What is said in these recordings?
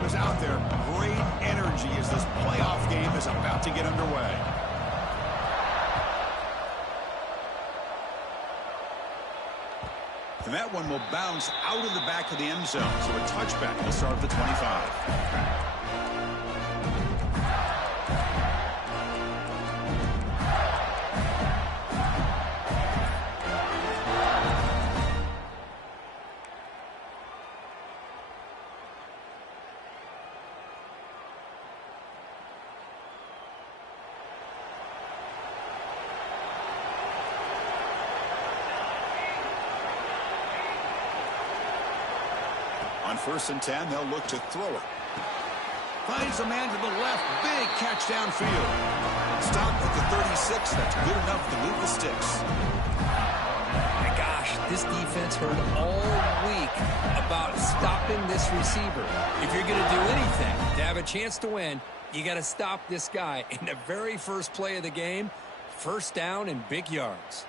team is out there. Great energy as this playoff game is about to get underway. And that one will bounce out of the back of the end zone. So a touchback at the start of the 25. On 1st and 10, they'll look to throw it. Finds a man to the left. Big catch downfield. Stopped at the 36. That's good enough to move the sticks. My gosh, this defense heard all week about stopping this receiver. If you're going to do anything to have a chance to win, you got to stop this guy in the very first play of the game. 1st down and big yards.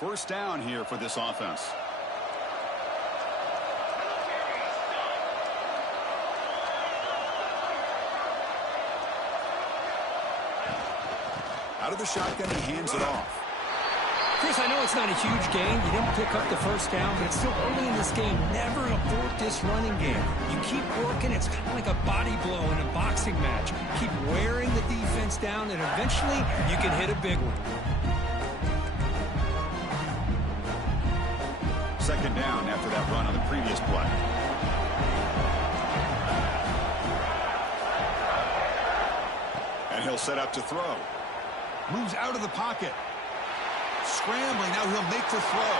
1st down here for this offense. Out of the shotgun, he hands it off. Chris, I know it's not a huge gain. You didn't pick up the 1st down, but it's still early in this game. Never abort this running game. You keep working. It's kind of like a body blow in a boxing match. Keep wearing the defense down, and eventually you can hit a big one. 2nd down after that run on the previous play. And he'll set up to throw. Moves out of the pocket. Scrambling, now he'll make the throw.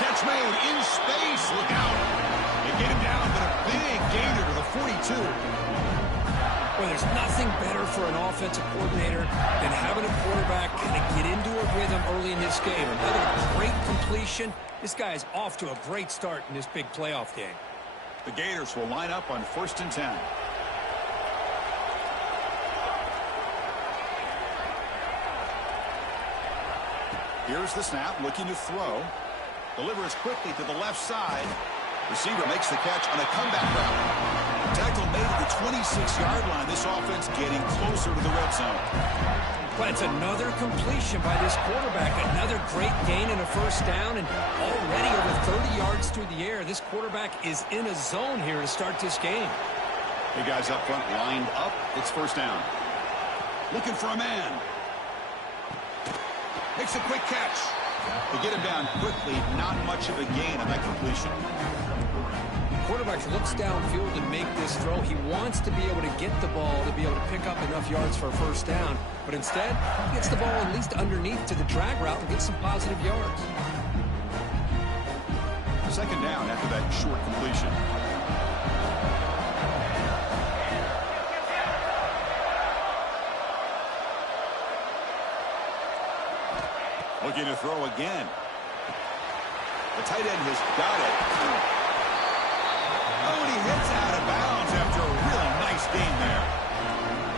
Catch made in space, look out. They get him down, but a big gainer to the 42. Well, there's nothing better for an offensive coordinator than having a quarterback kind of get into a rhythm early in this game. Another great completion. This guy is off to a great start in this big playoff game. The Gators will line up on 1st and 10. Here's the snap, looking to throw. Delivers quickly to the left side. Receiver makes the catch on a comeback route. Tackle made at the 26-yard line. This offense getting closer to the red zone. But it's another completion by this quarterback. Another great gain in a 1st down, and already over 30 yards through the air. This quarterback is in a zone here to start this game. Hey, guys up front lined up. It's 1st down. Looking for a man. Makes a quick catch. To get him down quickly, not much of a gain on that completion. Quarterback looks downfield to make this throw. He wants to be able to get the ball to be able to pick up enough yards for a 1st down. But instead, he gets the ball at least underneath to the drag route and gets some positive yards. 2nd down after that short completion. Looking to throw again. The tight end has got it. Oh, and he hits out of bounds after a really nice game there.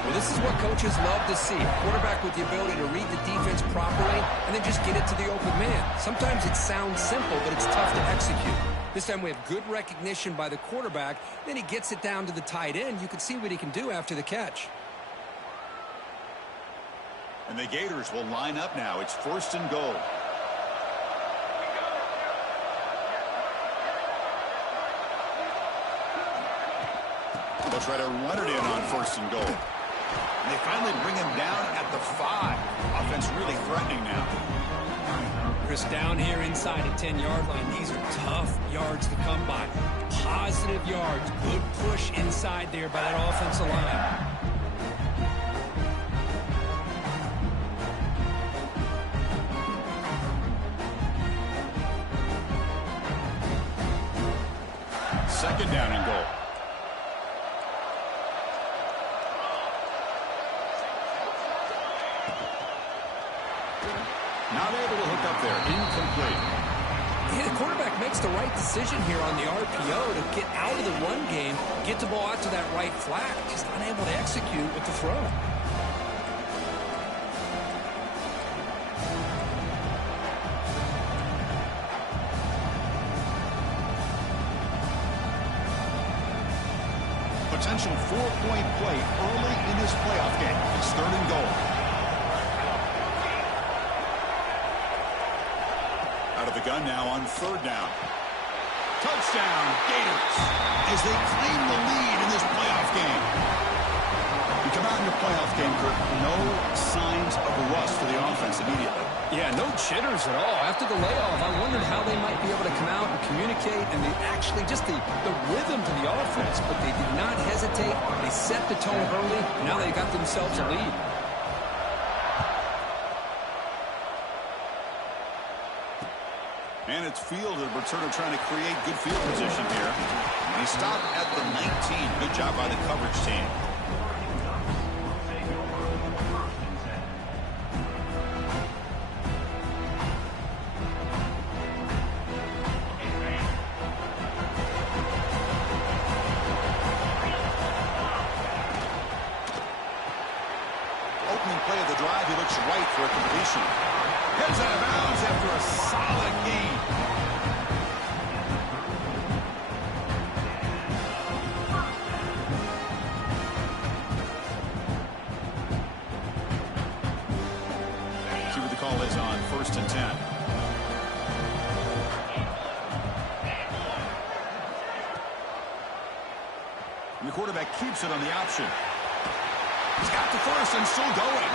Well, this is what coaches love to see. A quarterback with the ability to read the defense properly and then just get it to the open man. Sometimes it sounds simple, but it's tough to execute. This time we have good recognition by the quarterback. Then he gets it down to the tight end. You can see what he can do after the catch. And the Gators will line up now. It's 1st and goal. They'll try to run it in on 1st and goal. And they finally bring him down at the 5. Offense really threatening now. Chris, down here inside a 10-yard line. These are tough yards to come by. Positive yards. Good push inside there by that offensive line. Second down and goal. Not able to hook up there. Incomplete. Yeah, the quarterback makes the right decision here on the RPO to get out of the run game, get the ball out to that right flat. Just unable to execute with the throw. potential 4-point play early in this playoff game. It's 3rd and goal. Out of the gun now on 3rd down. Touchdown, Gators, as they claim the lead in this playoff game. You come out in your playoff game, Kurt, no signs of a rust for the offense immediately. Yeah, no jitters at all. After the layoff, I wondered how they might be able to come out and communicate, and they actually just the rhythm to the offense, but they did not hesitate. They set the tone early, and now they got themselves a lead. And it's fielded. Returner trying to create good field position here. And he stopped at the 19. Good job by the coverage team. Opening play of the drive, he looks right for a completion. Heads out of bounds after a solid gain. See what the call is on 1st and 10. And the quarterback keeps it on the option. He's got the first and still going.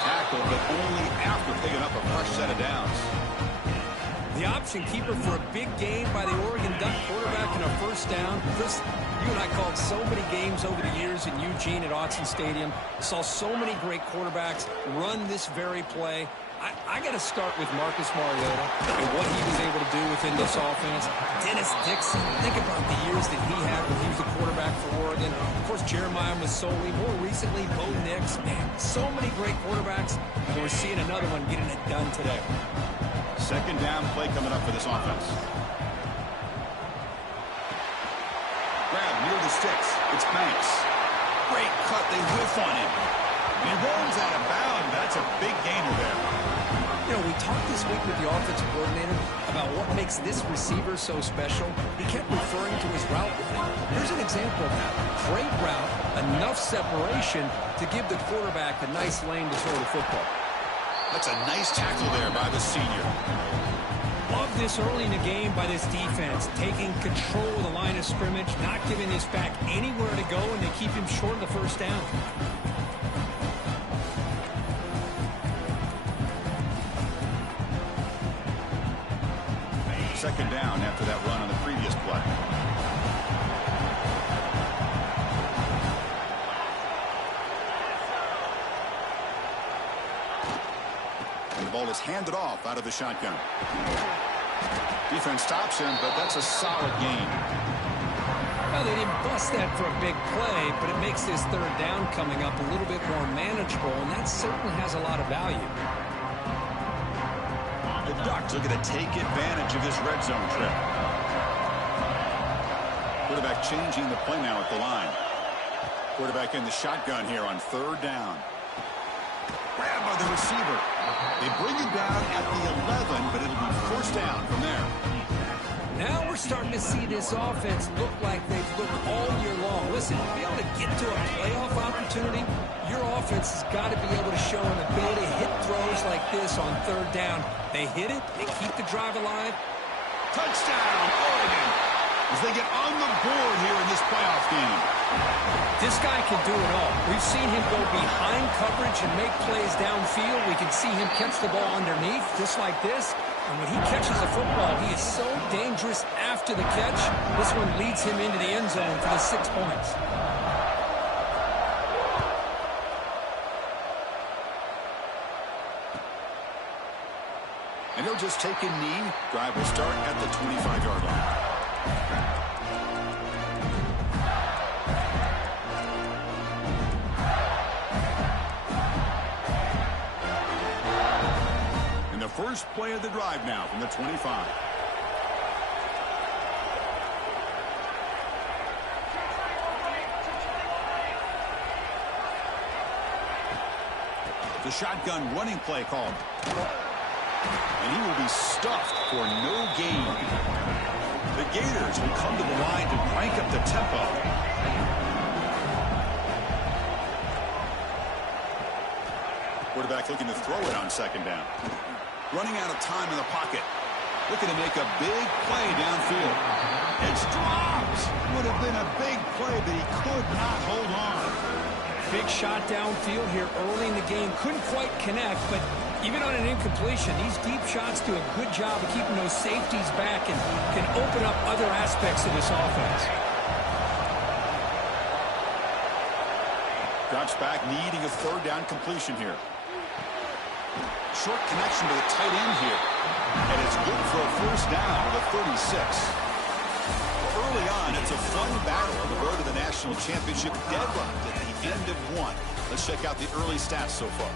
Tackle, but only after picking up a fresh set of downs. The option keeper for a big gain by the Oregon Duck quarterback and a 1st down. Chris, you and I called so many games over the years in Eugene at Autzen Stadium. Saw so many great quarterbacks run this very play. I got to start with Marcus Mariota and what he was able to do within this offense. Dennis Dixon, think about the years that he had when he was the quarterback for Oregon. Of course, Jeremiah Masoli, more recently, Bo Nix. Man, so many great quarterbacks, and we're seeing another one getting it done today. 2nd down play coming up for this offense. Grab near the sticks. It's Banks. Great cut. They whiff on him. He runs out of bounds. That's a big gainer there. You know, we talked this week with the offensive coordinator about what makes this receiver so special. He kept referring to his route running. Here's an example of that. Great route, enough separation to give the quarterback a nice lane to throw the football. That's a nice tackle there by the senior. Love this early in the game by this defense, taking control of the line of scrimmage, not giving this back anywhere to go, and they keep him short of the 1st down. 2nd down after that run on the previous play. And the ball is handed off out of the shotgun. Defense stops him, but that's a solid gain. Well, they didn't bust that for a big play, but it makes this 3rd down coming up a little bit more manageable, and that certainly has a lot of value. The Ducks are going to take advantage of this red zone trip. Quarterback changing the play now at the line. Quarterback in the shotgun here on 3rd down. Grabbed by the receiver. They bring him down at the 11, but it'll be 1st down from there. Now we're starting to see this offense look like they've looked all year long. Listen, to be able to get to a playoff opportunity, your offense has got to be able to show an ability to hit throws like this on 3rd down. They hit it, they keep the drive alive. Touchdown, Oregon, as they get on the board here in this playoff game. This guy can do it all. We've seen him go behind coverage and make plays downfield. We can see him catch the ball underneath, just like this. And when he catches the football, he is so dangerous after the catch. This one leads him into the end zone for the 6 points. And he'll just take a knee. Drive will start at the 25-yard line. And the first play of the drive now from the 25. The shotgun running play called. And he will be stuffed for no gain. The Gators will come to the line to crank up the tempo. Quarterback looking to throw it on second down. Running out of time in the pocket. Looking to make a big play downfield. It's dropped. Would have been a big play, but he could not hold on. Big shot downfield here early in the game. Couldn't quite connect, but even on an incompletion, these deep shots do a good job of keeping those safeties back and can open up other aspects of this offense. Drops back, needing a third down completion here. Short connection to the tight end here. And it's good for a first down to the 36. Early on, it's a fun battle on the road to the national championship, deadlocked at the end of one. Let's check out the early stats so far.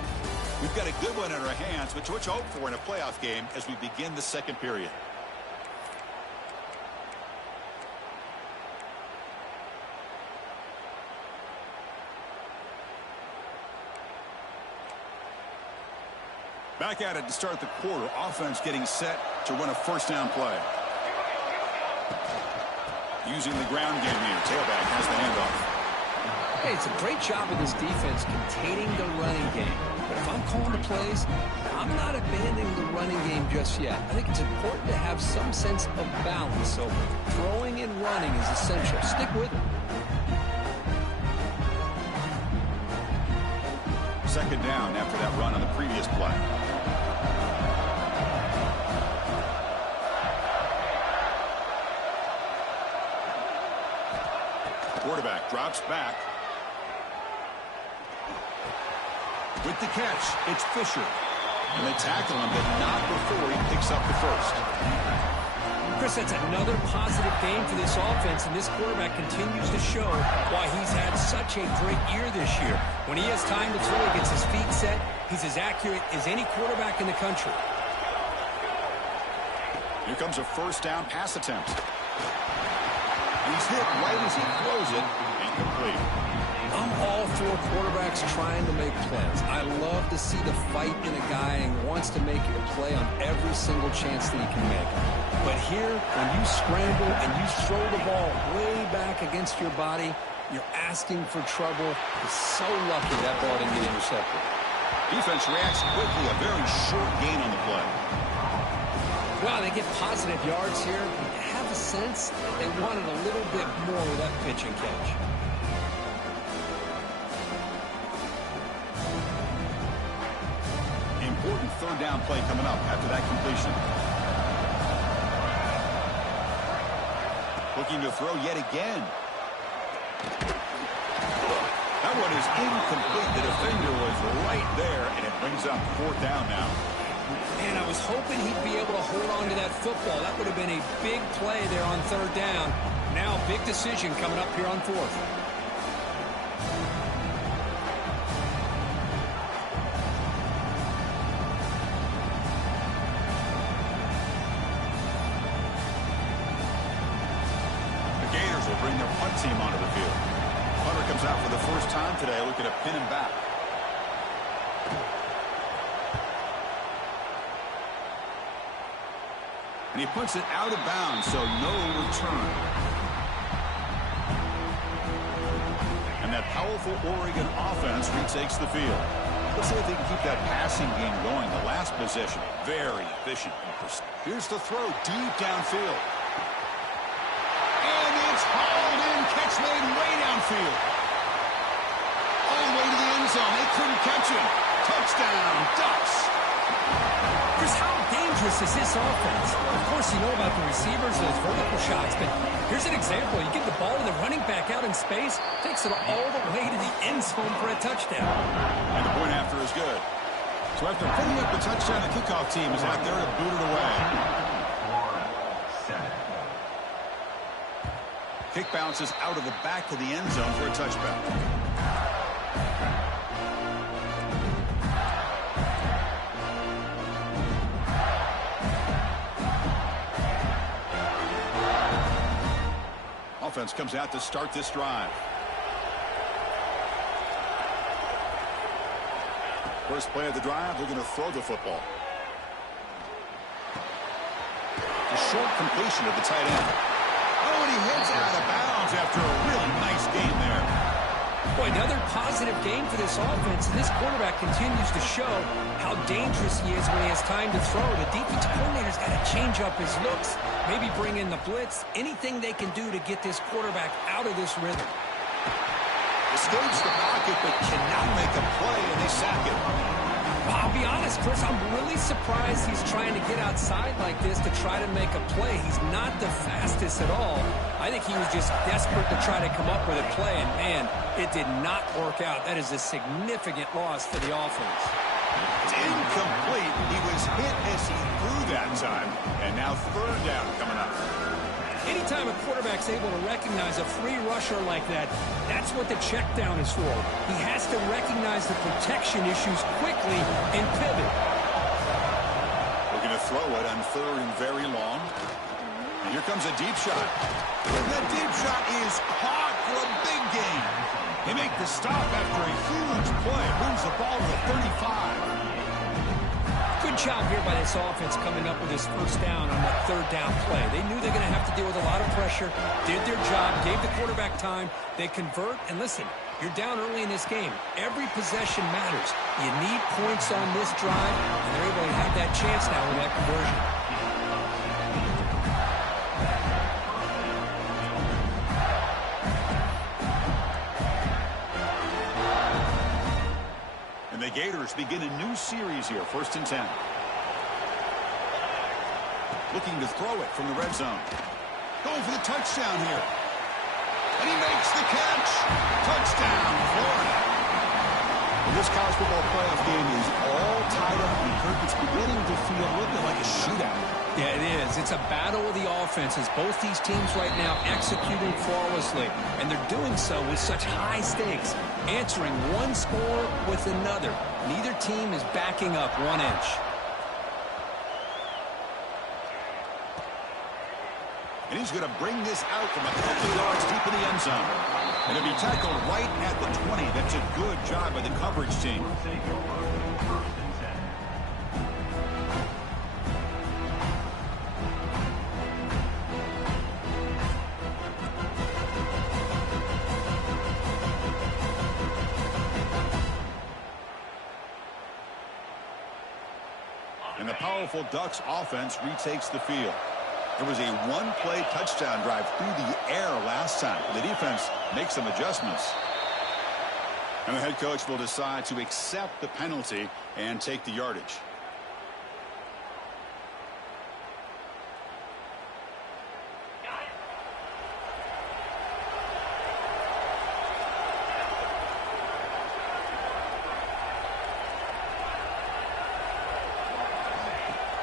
We've got a good one in our hands, which we'll hope for in a playoff game as we begin the second period. Back at it to start the quarter. Offense getting set to run a first down play. Using the ground game here. Tailback has the handoff. Hey, it's a great job of this defense containing the running game. But if I'm calling the plays, I'm not abandoning the running game just yet. I think it's important to have some sense of balance. So throwing and running is essential. Stick with it. Second down after that run on the previous play. Quarterback drops back. With the catch, it's Fisher. And they tackle him, but not before he picks up the first. Chris, that's another positive game for this offense, and this quarterback continues to show why he's had such a great year this year. When he has time to throw, he gets his feet set. He's as accurate as any quarterback in the country. Here comes a first down pass attempt. He's hit right as he throws it. Incomplete. I'm all for quarterbacks trying to make plays. I love to see the fight in a guy and wants to make a play on every single chance that he can make. But here, when you scramble and you throw the ball way back against your body, you're asking for trouble. He's so lucky that ball didn't get intercepted. Defense reacts quickly. A very short gain on the play. Well, they get positive yards here. I have a sense that they wanted a little bit more with that pitch and catch. Important third down play coming up after that completion. Looking to throw yet again. That one is incomplete. The defender was right there, and it brings up fourth down now. Man, I was hoping he'd be able to hold on to that football. That would have been a big play there on third down. Now, big decision coming up here on fourth. The Gators will bring their punt team onto the field. Punter comes out for the first time today, looking to pin him back. And he puts it out of bounds, so no return. And that powerful Oregon offense retakes the field. Let's see if they can keep that passing game going. The last possession, very efficient. Here's the throw, deep downfield. And it's hauled in, catch made way downfield. All the way to the end zone. They couldn't catch him. Touchdown, Ducks. Chris, how dangerous is this offense? Of course, you know about the receivers, those vertical shots, but here's an example. You get the ball to the running back out in space, takes it all the way to the end zone for a touchdown. And the point after is good. So after putting up the touchdown, the kickoff team is out there to boot it away. Kick bounces out of the back of the end zone for a touchback. Offense comes out to start this drive. First play of the drive, they're going to throw the football. A short completion of the tight end. Oh, and he hits out of bounds after a really nice game there. Boy, another positive game for this offense, and this quarterback continues to show how dangerous he is when he has time to throw. The defensive coordinator's got to change up his looks, maybe bring in the blitz, anything they can do to get this quarterback out of this rhythm. Escapes the pocket, but cannot make a play, and they sack it. Well, I'll be honest, Chris, I'm really surprised he's trying to get outside like this to try to make a play. He's not the fastest at all. I think he was just desperate to try to come up with a play, and man, it did not work out. That is a significant loss for the offense. It's incomplete. He was hit as he threw that time, and now third down coming up. Anytime a quarterback's able to recognize a free rusher like that, that's what the check down is for. He has to recognize the protection issues quickly and pivot. Looking to throw it on third and very long. And here comes a deep shot. That deep shot is caught for a big gain. They make the stop after a huge play. Moves the ball to the 35. Good job here by this offense coming up with his first down on that third down play. They knew they're going to have to deal with a lot of pressure, did their job, gave the quarterback time. They convert, and listen, you're down early in this game. Every possession matters. You need points on this drive, and they're able to have that chance now with that conversion. The Gators begin a new series here, 1st and 10. Looking to throw it from the red zone. Going for the touchdown here. And he makes the catch. Touchdown, Florida. Well, this college football playoff game is all tied up, and Kirk, it's beginning to feel a little bit like a shootout. Yeah, it is. It's a battle of the offenses. Both these teams right now executing flawlessly, and they're doing so with such high stakes, answering one score with another. Neither team is backing up 1 inch. And he's going to bring this out from a couple of yards deep in the end zone. And it'll be tackled right at the 20. That's a good job by the coverage team. And the powerful Ducks offense retakes the field. It was a one-play touchdown drive through the air last time. The defense makes some adjustments. And the head coach will decide to accept the penalty and take the yardage.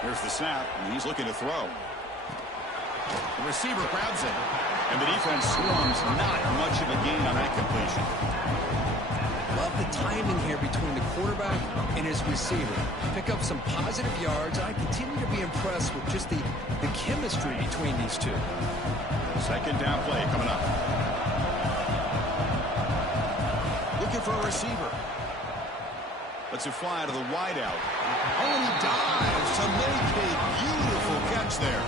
Here's the snap, and he's looking to throw. The receiver grabs it, and the defense swarms. Not much of a gain on that completion. Love the timing here between the quarterback and his receiver. Pick up some positive yards. I continue to be impressed with just the chemistry between these two. Second down play coming up. Looking for a receiver. Lets it fly out of the wideout. Oh, and he dives to make a beautiful catch there.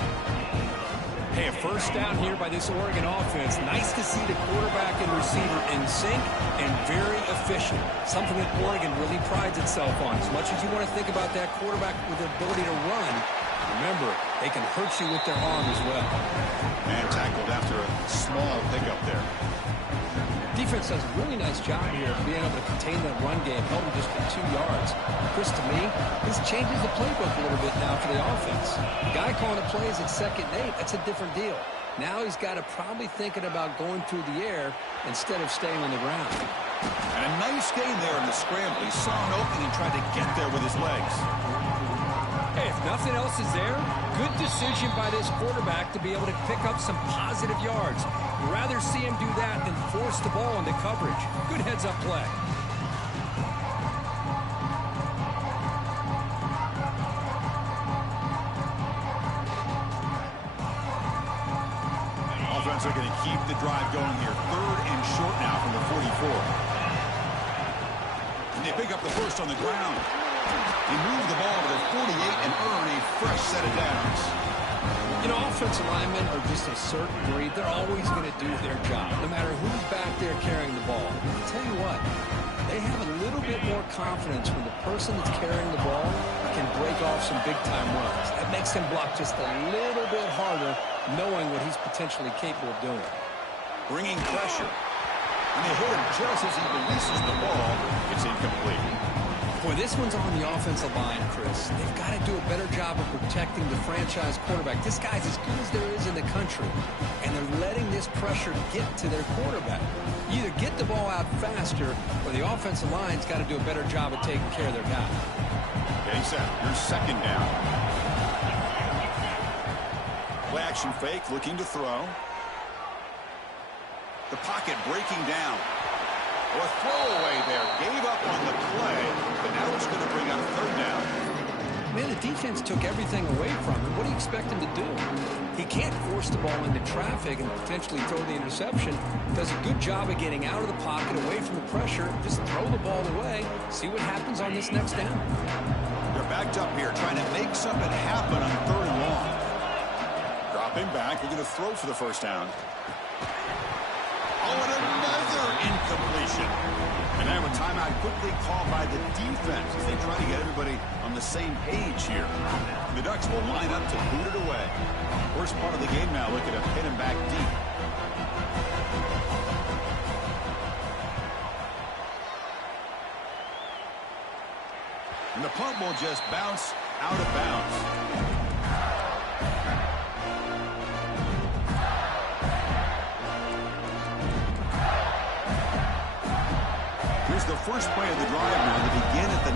Hey, a first down here by this Oregon offense. Nice to see the quarterback and receiver in sync and very efficient. Something that Oregon really prides itself on. As much as you want to think about that quarterback with the ability to run, remember, they can hurt you with their arm as well. And tackled after a small pickup there. Defense does a really nice job here of being able to contain that run game, held him just for 2 yards. Chris, to me, this changes the playbook a little bit now for the offense. The guy calling the plays at 2nd and 8, that's a different deal. Now he's got to probably thinking about going through the air instead of staying on the ground. And a nice gain there in the scramble. He saw an opening and tried to get there with his legs. Hey, if nothing else is there, good decision by this quarterback to be able to pick up some positive yards. You'd rather see him do that than force the ball into coverage. Good heads-up play. Offense are going to keep the drive going here. 3rd and short now from the 44. And they pick up the first on the ground. They move the ball to the 48 and earn a fresh set of downs. You know, offensive linemen are just a certain breed. They're always going to do their job, no matter who's back there carrying the ball. I'll tell you what, they have a little bit more confidence when the person that's carrying the ball can break off some big-time runs. That makes him block just a little bit harder, knowing what he's potentially capable of doing. Bringing pressure. And they hit him just as he releases the ball. It's incomplete. Boy, this one's on the offensive line, Chris. They've got to do a better job of protecting the franchise quarterback. This guy's as good as there is in the country, and they're letting this pressure get to their quarterback. You either get the ball out faster, or the offensive line's got to do a better job of taking care of their guy. Getting set. Here's second down. Play action fake, looking to throw. The pocket breaking down. A throwaway there. Gave up on the play, but now it's going to bring up third down. Man, the defense took everything away from him. What do you expect him to do? He can't force the ball into traffic and potentially throw the interception. Does a good job of getting out of the pocket, away from the pressure. Just throw the ball away. See what happens on this next down. They're backed up here, trying to make something happen on third and long. Dropping back. They're going to throw for the first down. Oh, and another incompletion. And now a timeout quickly called by the defense as they try to get everybody on the same page here. The Ducks will line up to boot it away. First part of the game now, looking to pin him back deep. And the punt will just bounce out of bounds. Here's the first play of the drive now to begin at the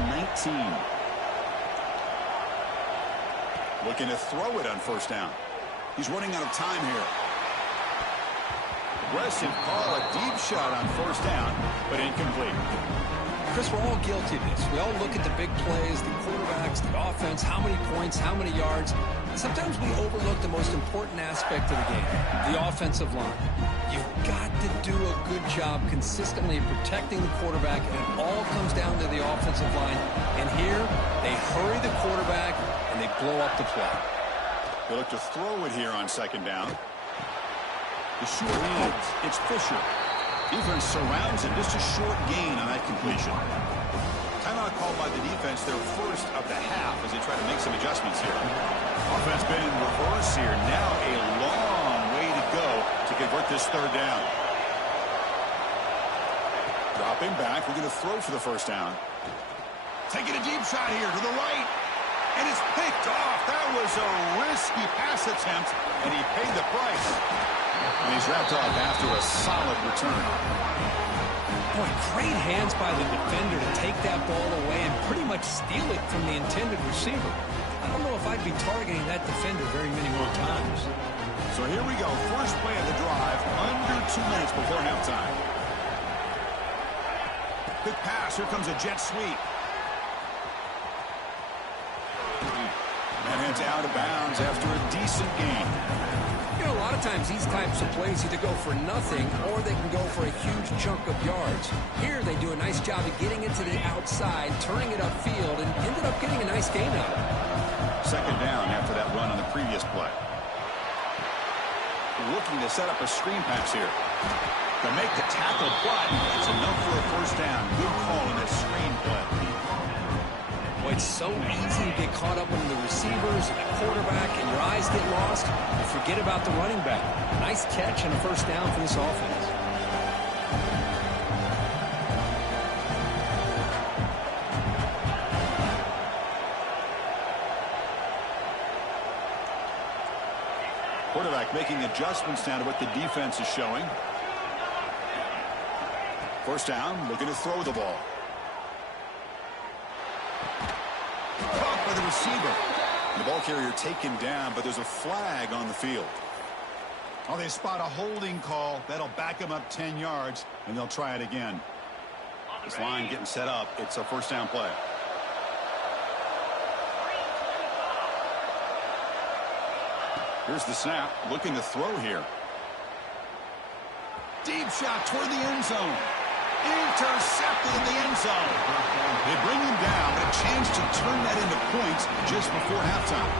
19. Looking to throw it on first down. He's running out of time here. Aggressive call, a deep shot on first down, but incomplete. Chris, we're all guilty of this. We all look at the big plays, the quarterbacks, the offense, how many points, how many yards. Sometimes we overlook the most important aspect of the game, the offensive line. You've got to do a good job consistently protecting the quarterback, and it all comes down to the offensive line. And here, they hurry the quarterback, and they blow up the play. They look to throw it here on second down. The short hands, it's Fisher. Defense surrounds it, just a short gain on that completion. Timeout called by the defense, their first of the half as they try to make some adjustments here. Offense been in reverse here. Now a long way to go to convert this third down. Dropping back, we're going to throw for the first down. Taking a deep shot here to the right. And it's picked off. That was a risky pass attempt, and he paid the price. And he's wrapped up after a solid return. Boy, great hands by the defender to take that ball away and pretty much steal it from the intended receiver. I don't know if I'd be targeting that defender very many more times. So here we go. First play of the drive, under 2 minutes before halftime. Quick pass. Here comes a jet sweep. That heads out of bounds after a decent gain. You know, a lot of times these types of plays either go for nothing or they can go for a huge chunk of yards. Here they do a nice job of getting it to the outside, turning it upfield, and ended up getting a nice gain out of it. Second down after that run on the previous play. Looking to set up a screen pass here. To make the tackle, but it's enough for a first down. Good call in this screen play. Boy, it's so easy to get caught up in the receivers and the quarterback, and your eyes get lost. You forget about the running back. Nice catch and a first down for this offense. Quarterback making adjustments now to what the defense is showing. First down, looking to throw the ball. Caught by the receiver. The ball carrier taken down, but there's a flag on the field. Oh, they spot a holding call. That'll back them up 10 yards, and they'll try it again. This line getting set up. It's a first down play. Here's the snap. Looking to throw here. Deep shot toward the end zone. Intercepted in the end zone. They bring him down, but a chance to turn that into points just before halftime.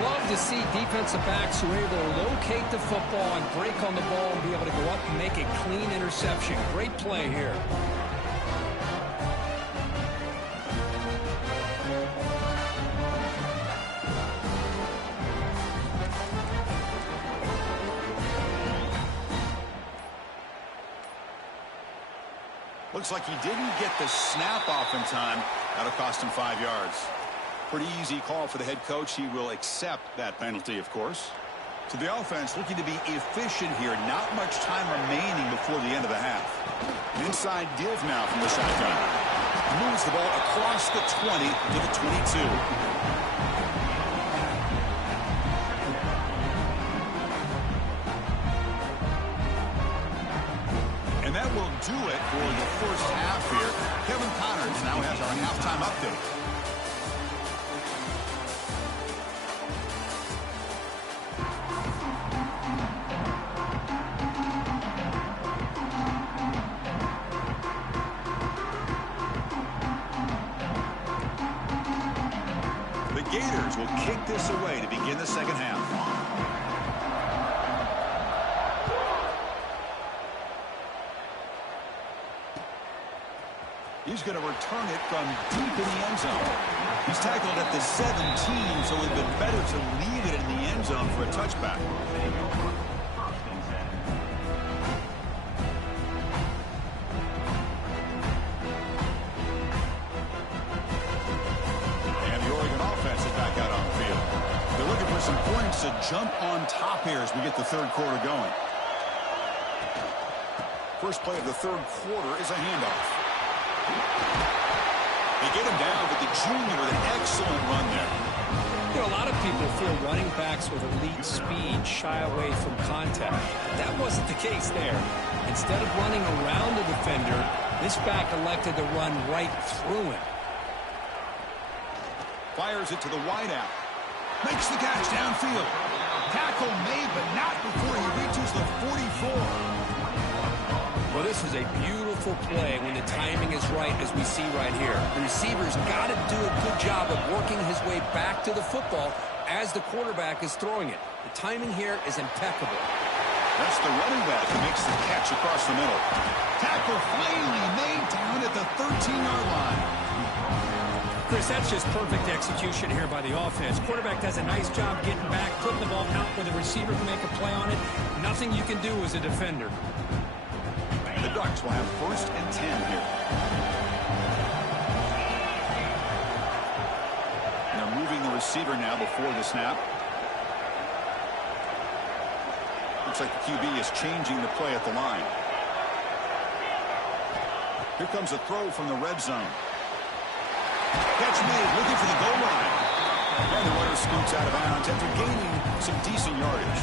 Love to see defensive backs who are able to locate the football and break on the ball and be able to go up and make a clean interception. Great play here. Looks like he didn't get the snap off in time. That'll cost him 5 yards. Pretty easy call for the head coach. He will accept that penalty, of course. So the offense looking to be efficient here. Not much time remaining before the end of the half. Inside div now from the shotgun. Moves the ball across the 20 to the 22. And that will do it for the first half here. Kevin Connors now has our halftime update. The Gators will kick this away to begin the second half. He's going to return it from deep in the end zone. He's tackled at the 17, so it would have been better to leave it in the end zone for a touchback. And the Oregon offense is back out on the field. They're looking for some points to jump on top here as we get the third quarter going. First play of the third quarter is a handoff. They get him down, but the junior with an excellent run there. You know, a lot of people feel running backs with elite speed shy away from contact. That wasn't the case there. Instead of running around the defender, this back elected to run right through him. Fires it to the wideout. Makes the catch downfield. Tackle made, but not before he reaches the 44. Well, this is a beautiful play when the timing is right, as we see right here. The receiver's got to do a good job of working his way back to the football as the quarterback is throwing it. The timing here is impeccable. That's the running back who makes the catch across the middle. Tackle finally made down at the 13-yard line. Chris, that's just perfect execution here by the offense. Quarterback does a nice job getting back, putting the ball out where the receiver can make a play on it. Nothing you can do as a defender. The Ducks will have first and 10 here. And they're moving the receiver now before the snap. Looks like the QB is changing the play at the line. Here comes a throw from the red zone. Catch made, looking for the goal line. And the runner scoots out of bounds after gaining some decent yardage.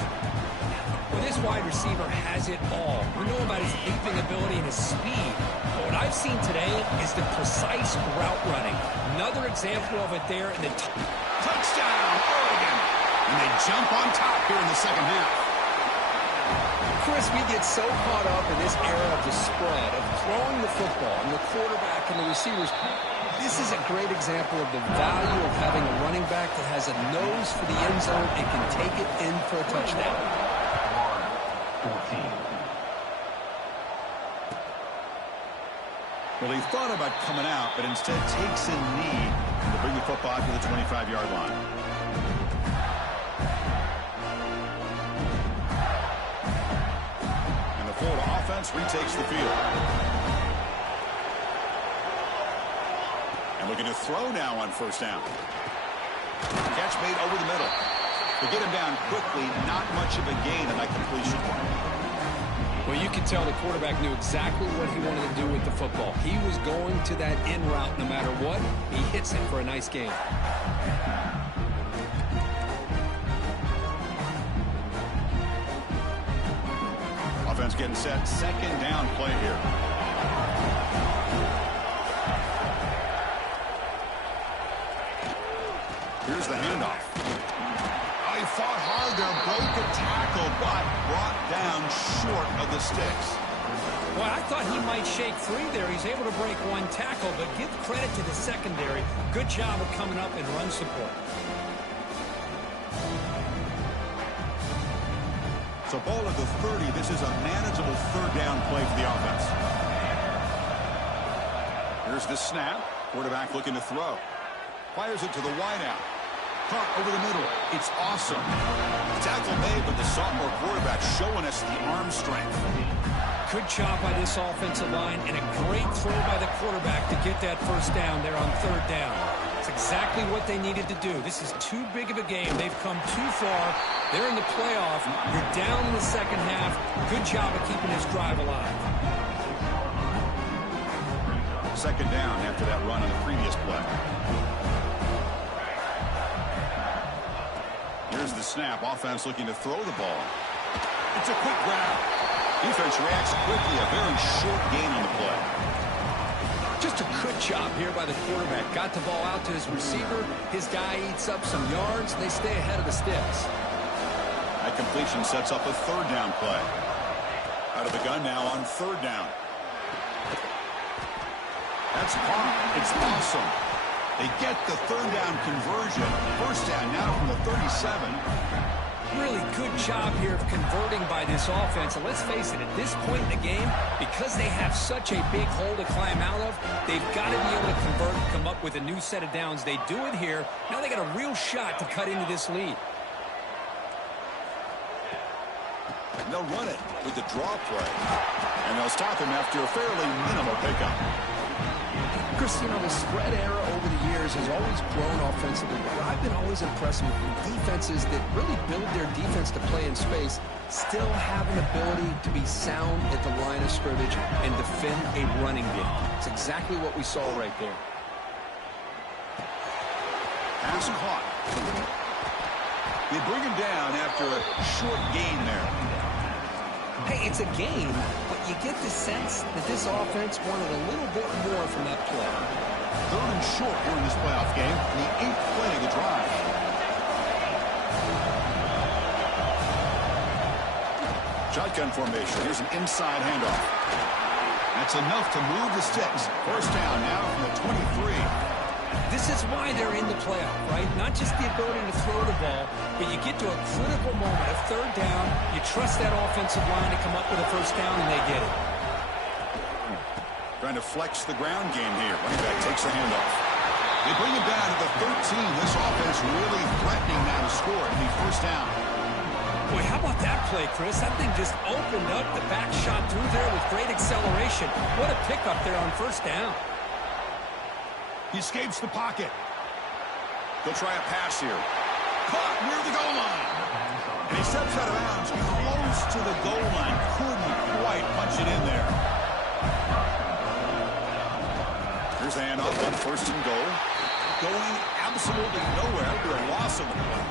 Well, this wide receiver has it all. We know about his leaping ability and his speed. But what I've seen today is the precise route running. Another example of it there in the touchdown, Oregon. And they jump on top here in the second half. Chris, we get so caught up in this era of the spread, of throwing the football and the quarterback and the receivers. This is a great example of the value of having a running back that has a nose for the end zone and can take it in for a touchdown. 14. Well, he thought about coming out, but instead takes a knee to bring the football to the 25-yard line. And the Florida offense retakes the field. And looking to throw now on first down. Catch made over the middle. They get him down quickly, not much of a gain on that completion. Well, you could tell the quarterback knew exactly what he wanted to do with the football. He was going to that in route no matter what. He hits it for a nice gain. Offense getting set. Second down play here. Here's the handoff. He fought hard there, broke a tackle, but brought down short of the sticks. Well, I thought he might shake free there. He's able to break one tackle, but give credit to the secondary. Good job of coming up and run support. So ball at the 30. This is a manageable third down play for the offense. Here's the snap. Quarterback looking to throw. Fires it to the wideout. Caught over the middle. It's awesome. Tackle made, but the sophomore quarterback showing us the arm strength. Good job by this offensive line and a great throw by the quarterback to get that first down there on third down. It's exactly what they needed to do. This is too big of a game. They've come too far. They're in the playoff. You're down in the second half. Good job of keeping this drive alive. Second down after that run on the previous play. Here's the snap. Offense looking to throw the ball. It's a quick grab. Defense reacts quickly. A very short gain on the play. Just a good job here by the quarterback. Got the ball out to his receiver. His guy eats up some yards, and they stay ahead of the sticks. That completion sets up a third down play. Out of the gun now on third down. That's caught. It's awesome. They get the third down conversion. First down now from the 37. Really good job here of converting by this offense. And let's face it, at this point in the game, because they have such a big hole to climb out of, they've got to be able to convert and come up with a new set of downs. They do it here. Now they got a real shot to cut into this lead. And they'll run it with the draw play. And they'll stop him after a fairly minimal pickup. Chris, you know, the spread era over the years has always grown offensively, but I've been always impressed with defenses that really build their defense to play in space, still have an ability to be sound at the line of scrimmage and defend a running game. It's exactly what we saw right there. Pass caught. They bring him down after a short gain there. Hey, it's a game, but you get the sense that this offense wanted a little bit more from that play. Third and short here in this playoff game, the 8th play of the drive. Shotgun formation. Here's an inside handoff. That's enough to move the sticks. First down now from the 23. This is why they're in the playoff, right? Not just the ability to throw the ball, but you get to a critical moment, a third down, you trust that offensive line to come up with a first down, and they get it. Trying to flex the ground game here. Running back takes the handoff. They bring him down to the 13. This offense really threatening now to score at the first down. Boy, how about that play, Chris? That thing just opened up. The back shot through there with great acceleration. What a pickup there on first down. He escapes the pocket. They'll try a pass here. Caught near the goal line. And he steps out of bounds close to the goal line. Couldn't quite punch it in there. Here's the handoff on first and goal. Going absolutely nowhere after a loss of the play.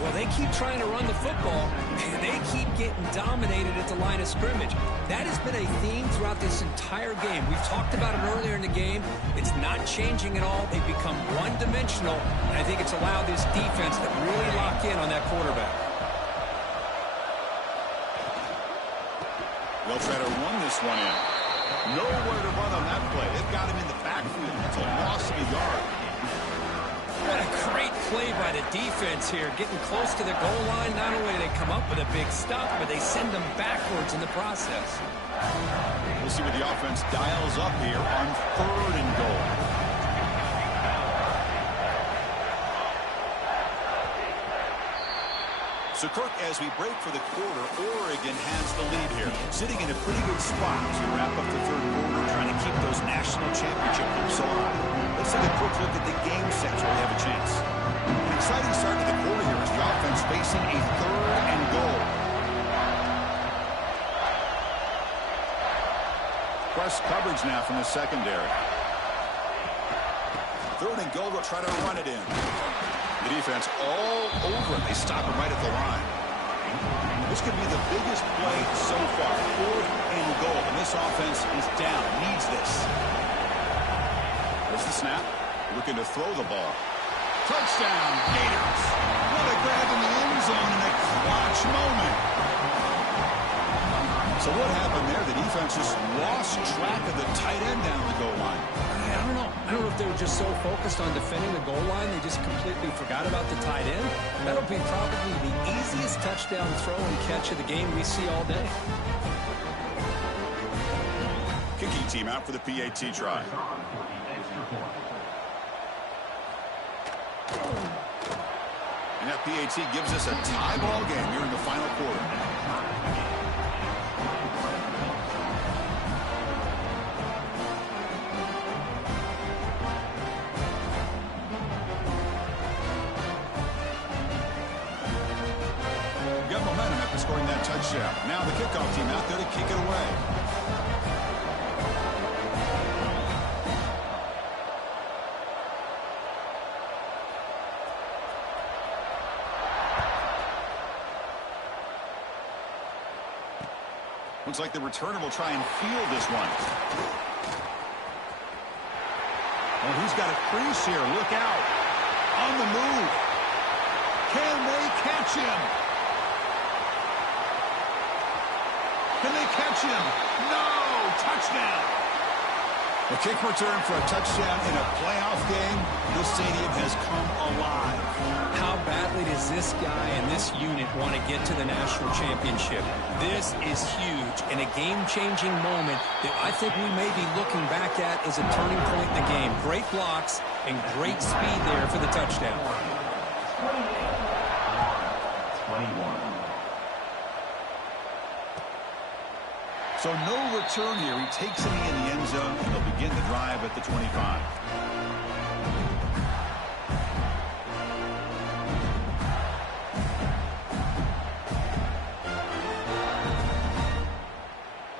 Well, they keep trying to run the football, and they keep getting dominated at the line of scrimmage. That has been a theme throughout this entire game. We've talked about it earlier in the game. It's not changing at all. They've become one-dimensional, and I think it's allowed this defense to really lock in on that quarterback. They'll try to run this one in. Nowhere to run on that play. They've got him in the backfield. It's a loss of a yard. What a great play by the defense here. Getting close to the goal line, not only do they come up with a big stop, but they send them backwards in the process. We'll see what the offense dials up here on third and goal. So, Kirk, as we break for the quarter, Oregon has the lead here, sitting in a pretty good spot to wrap up the third quarter, trying to keep those national championship hopes alive. Let's take a quick look at the game sets where they have a chance. An exciting start to the quarter here as the offense facing a third and goal. Press coverage now from the secondary. Third and goal, they'll try to run it in. The defense all over it. They stop him right at the line. This could be the biggest play so far. Fourth and goal. And this offense is down. Needs this. There's the snap. Looking to throw the ball. Touchdown, Gators. What a grab in the end zone in a clutch moment. So what happened there? The defense just lost track of the tight end down the goal line. I don't know. I don't know if they were just so focused on defending the goal line, they just completely forgot about the tight end. That'll be probably the easiest touchdown throw and catch of the game we see all day. Kicking team out for the PAT try. And that PAT gives us a tie ball game here in the final quarter. Got momentum after scoring that touchdown. Now the kickoff team out there to kick it away. Looks like the returner will try and field this one. Oh, he's got a crease here. Look out. On the move. Can they catch him? Can they catch him? No! Touchdown! A kick return for a touchdown in a playoff game. This stadium has come alive. How badly does this guy and this unit want to get to the national championship? This is huge and a game-changing moment that I think we may be looking back at as a turning point in the game. Great blocks and great speed there for the touchdown. 21. So no return here. He takes it in the end zone, and they'll begin the drive at the 25.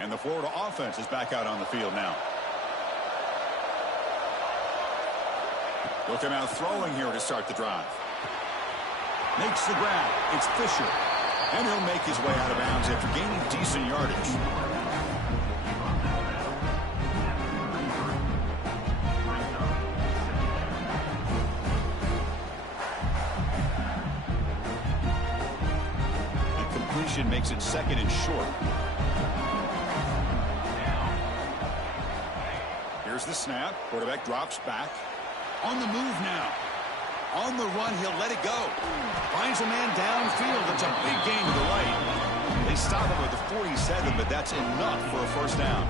And the Florida offense is back out on the field now. Look him out throwing here to start the drive. Makes the grab. It's Fisher. And he'll make his way out of bounds after gaining decent yardage. Makes it second and short. Here's the snap. Quarterback drops back. On the move now. On the run, he'll let it go. Finds a man downfield. It's a big gain to the right. They stop him at the 47, but that's enough for a first down.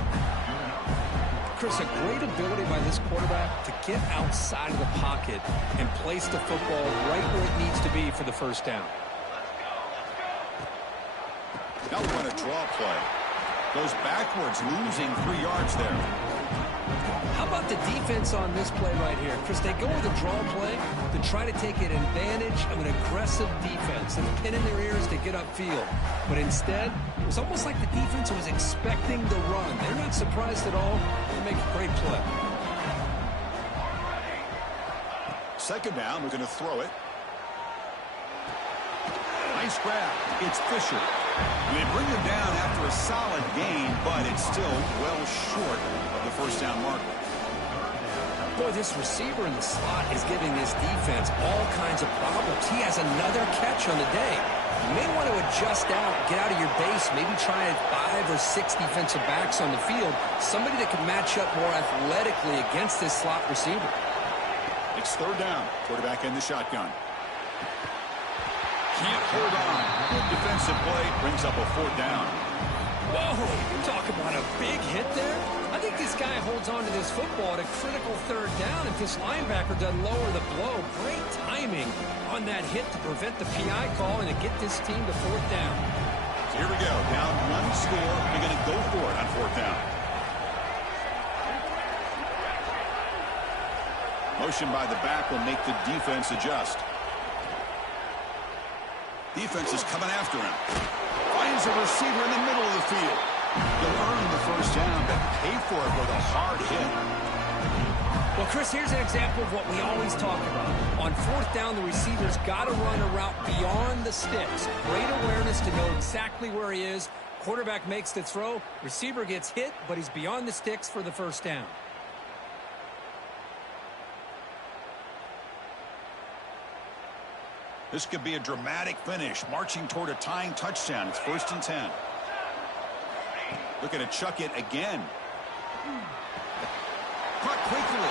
Chris, a great ability by this quarterback to get outside of the pocket and place the football right where it needs to be for the first down. Now we want a draw play. Goes backwards, losing 3 yards there. How about the defense on this play right here? Chris, they go with a draw play to try to take an advantage of an aggressive defense and pin in their ears to get upfield. But instead, it was almost like the defense was expecting the run. They're not surprised at all. They make a great play. Second down, we're going to throw it. Nice grab. It's Fisher. They bring him down after a solid gain, but it's still well short of the first down marker. Boy, this receiver in the slot is giving this defense all kinds of problems. He has another catch on the day. You may want to adjust out, get out of your base, maybe try 5 or 6 defensive backs on the field, somebody that can match up more athletically against this slot receiver. It's third down. Quarterback in the shotgun. Can't hold on. Defensive play brings up a fourth down. Whoa, you talk about a big hit there. I think this guy holds on to this football at a critical third down if this linebacker doesn't lower the blow. Great timing on that hit to prevent the PI call and to get this team to fourth down. So here we go. Down 1 score. They're going to go for it on fourth down. Motion by the back will make the defense adjust. Defense is coming after him. Finds a receiver in the middle of the field. He'll earn the first down, but pay for it with a hard hit. Well, Chris, here's an example of what we always talk about. On fourth down, the receiver's got to run a route beyond the sticks. Great awareness to know exactly where he is. Quarterback makes the throw. Receiver gets hit, but he's beyond the sticks for the first down. This could be a dramatic finish, marching toward a tying touchdown. It's 1st and 10. Looking to chuck it again. Caught quickly.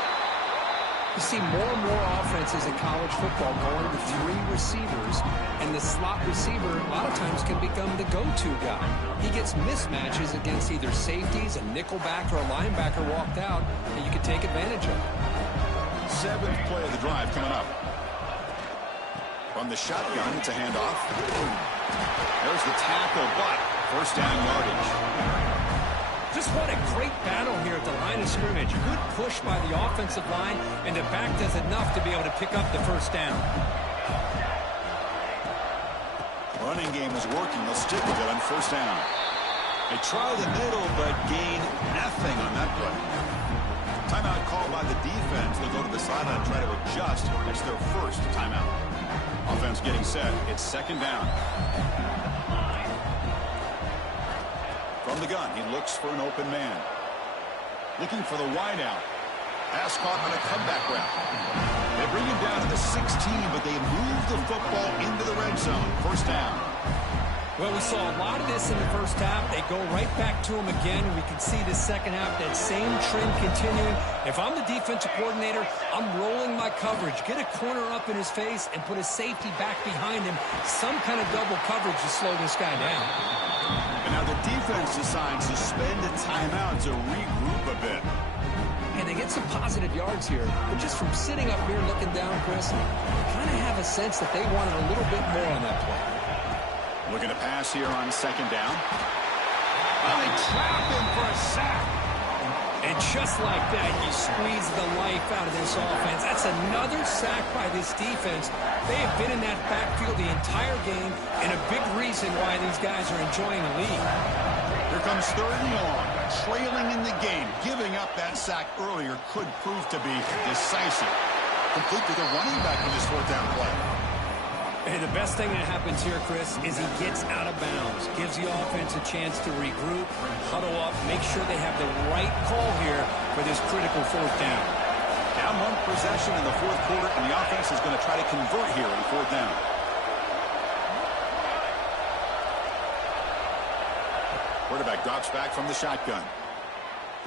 You see more and more offenses in college football going to 3 receivers, and the slot receiver a lot of times can become the go-to guy. He gets mismatches against either safeties, a nickelback, or a linebacker walked out, and you can take advantage of it. 7th play of the drive coming up. From the shotgun, it's a handoff. There's the tackle, but first down yardage. Just what a great battle here at the line of scrimmage. Good push by the offensive line, and the back does enough to be able to pick up the first down. Running game is working. They'll stick with it on first down. They try the middle, but gain nothing on that play. Timeout called by the defense. They'll go to the sideline and try to adjust. That's their first timeout. Offense getting set. It's second down. From the gun, he looks for an open man. Looking for the wideout. Pass caught on a comeback route. They bring him down to the 16, but they move the football into the red zone. First down. Well, we saw a lot of this in the first half. They go right back to him again. We can see the second half, that same trend continuing. If I'm the defensive coordinator, I'm rolling my coverage. Get a corner up in his face and put a safety back behind him. Some kind of double coverage to slow this guy down. And now the defense decides to spend a timeout to regroup a bit. And they get some positive yards here. But just from sitting up here looking down, Chris, I kind of have a sense that they wanted a little bit more on that play. Looking to pass here on second down. Oh, they trap him for a sack. And just like that, you squeeze the life out of this offense. That's another sack by this defense. They have been in that backfield the entire game, and a big reason why these guys are enjoying the lead. Here comes third and long. Trailing in the game. Giving up that sack earlier could prove to be decisive. Complete with a running back on this fourth down play. And the best thing that happens here, Chris, is he gets out of bounds. Gives the offense a chance to regroup, huddle up, make sure they have the right call here for this critical fourth down. Down 1 possession in the fourth quarter, and the offense is going to try to convert here on fourth down. Quarterback drops back from the shotgun.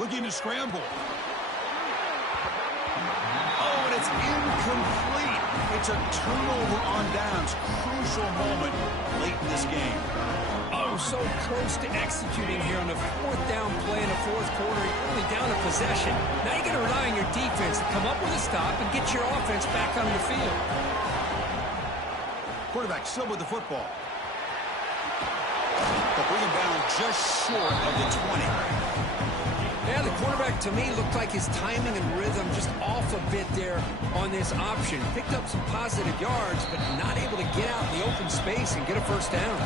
Looking to scramble. Oh, and it's incomplete. It's a turnover on downs. Crucial moment late in this game. Oh, so close to executing here on the fourth down play in the fourth quarter. You're only down a possession. Now you got to rely on your defense to come up with a stop and get your offense back on the field. Quarterback still with the football. They'll bring him down just short of the 20. Yeah, the quarterback, to me, looked like his timing and rhythm just off a bit there on this option. Picked up some positive yards, but not able to get out in the open space and get a first down.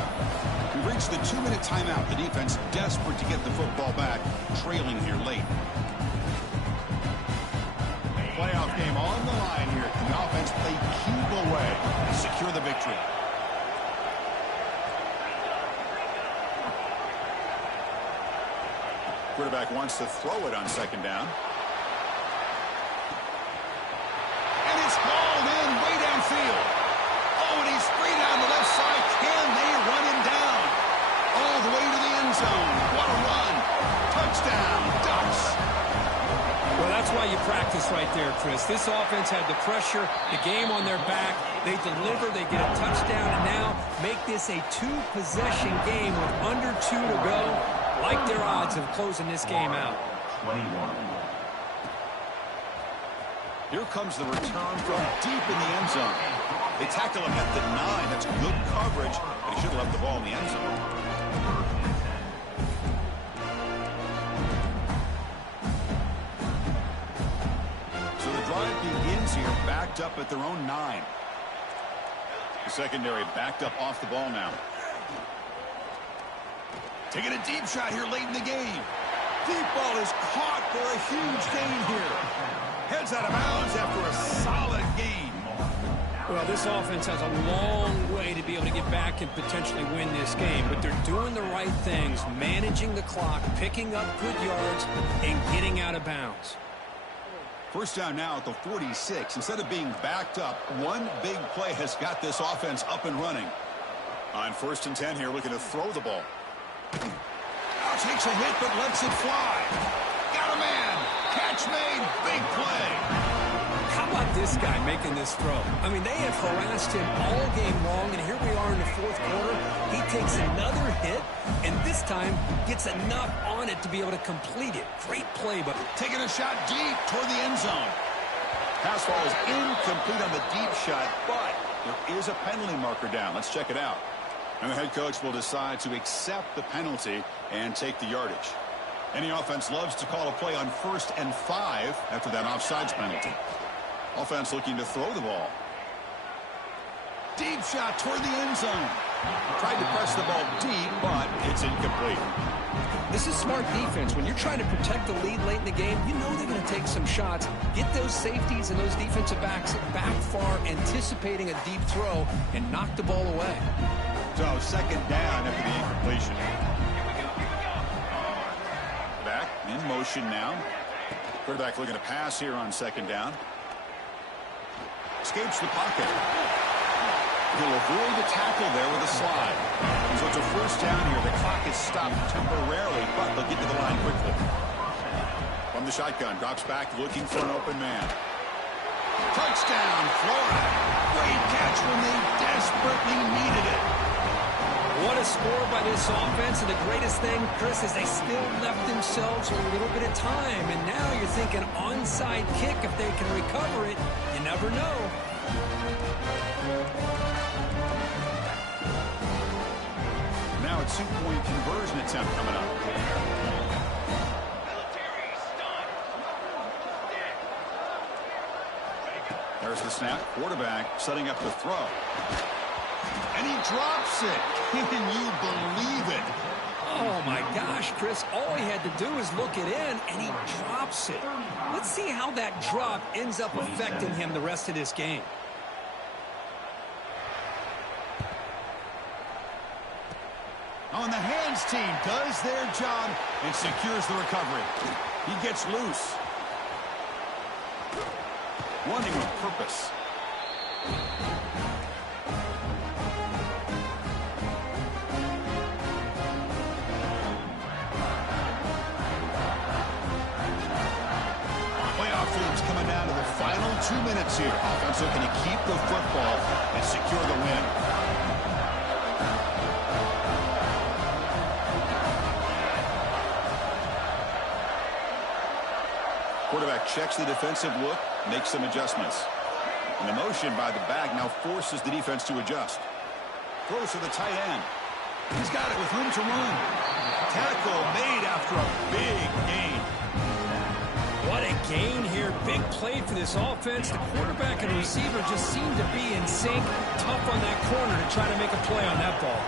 We reached the 2-minute timeout. The defense desperate to get the football back, trailing here late. Playoff game on the line here. The offense played cube away to secure the victory. Quarterback wants to throw it on second down. And it's hauled in way downfield. Oh, and he's free down the left side. Can they run him down? All the way to the end zone. What a run. Touchdown, Ducks. Well, that's why you practice right there, Chris. This offense had the pressure, the game on their back. They deliver, they get a touchdown, and now make this a 2-possession game with under 2 to go. Like their odds of closing this game out. 21. Here comes the return from deep in the end zone. They tackle him at the 9. That's good coverage, but he should have left the ball in the end zone. So the drive begins here, backed up at their own 9. The secondary backed up off the ball now. Taking a deep shot here late in the game. Deep ball is caught for a huge gain here. Heads out of bounds after a solid gain. Well, this offense has a long way to be able to get back and potentially win this game, but they're doing the right things, managing the clock, picking up good yards, and getting out of bounds. First down now at the 46. Instead of being backed up, one big play has got this offense up and running. On 1st and 10 here, looking to throw the ball. takes a hit but lets it fly. Got a man. Catch made. Big play. How about this guy making this throw? I mean, they have harassed him all game long, and here we are in the fourth quarter. He takes another hit, and this time gets enough on it to be able to complete it. Great play, but taking a shot deep toward the end zone. Pass ball is incomplete on the deep shot, but there is a penalty marker down. Let's check it out. And the head coach will decide to accept the penalty and take the yardage. Any offense loves to call a play on 1st and 5 after that offsides penalty. Offense looking to throw the ball. Deep shot toward the end zone. Tried to press the ball deep, but it's incomplete. This is smart defense. When you're trying to protect the lead late in the game, you know they're going to take some shots. Get those safeties and those defensive backs back far, anticipating a deep throw, and knock the ball away. So, second down after the incompletion. Back in motion now. Quarterback looking to pass here on second down. Escapes the pocket. He'll avoid the tackle there with a slide. So it's a first down here. The clock is stopped temporarily, but they'll get to the line quickly. From the shotgun, drops back looking for an open man. Touchdown, Florida. Great catch when they desperately needed it. What a score by this offense, and the greatest thing, Chris, is they still left themselves a little bit of time, and now you're thinking onside kick if they can recover it. You never know. Now a 2-point conversion attempt coming up. There's the snap. Quarterback setting up the throw. And he drops it. Can you believe it? Oh, my gosh, Chris. All he had to do is look it in, and he drops it. Let's see how that drop ends up affecting him the rest of this game. On the hands team does their job and secures the recovery. He gets loose. Running with purpose. Coming down to the final 2 minutes here. Offense looking to keep the football and secure the win. Quarterback checks the defensive look, makes some adjustments. And the motion by the back now forces the defense to adjust. Throws to the tight end. He's got it with room to run. Tackle made after a big gain. What a gain here. Big play for this offense. The quarterback and receiver just seem to be in sync. Tough on that corner to try to make a play on that ball.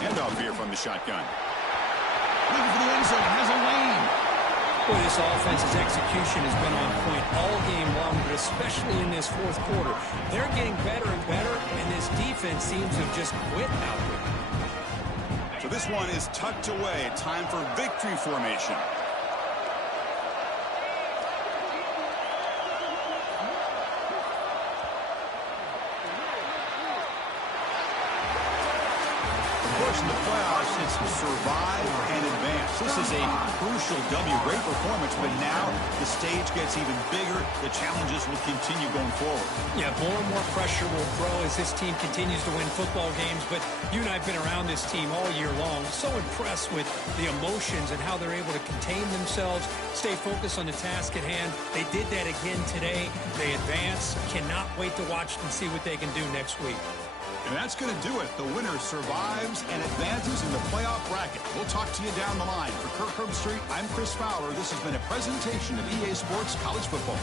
Handoff here from the shotgun. Looking for the end zone. Has a lane. Boy, this offense's execution has been on point all game long, but especially in this fourth quarter. They're getting better and better, and this defense seems to have just quit out there. So this one is tucked away. Time for victory formation. Of course, in the playoffs, it's survive and advance. This is a crucial W. Great performance, but now the stage gets even bigger. The challenges will continue going forward. Yeah, more and more pressure will grow as this team continues to win football games, but you and I have been around this team all year long. So impressed with the emotions and how they're able to contain themselves, stay focused on the task at hand. They did that again today. They advance. Cannot wait to watch and see what they can do next week. And that's going to do it. The winner survives and advances in the playoff bracket. We'll talk to you down the line. For Kirk Herbstreit, I'm Chris Fowler. This has been a presentation of EA Sports College Football.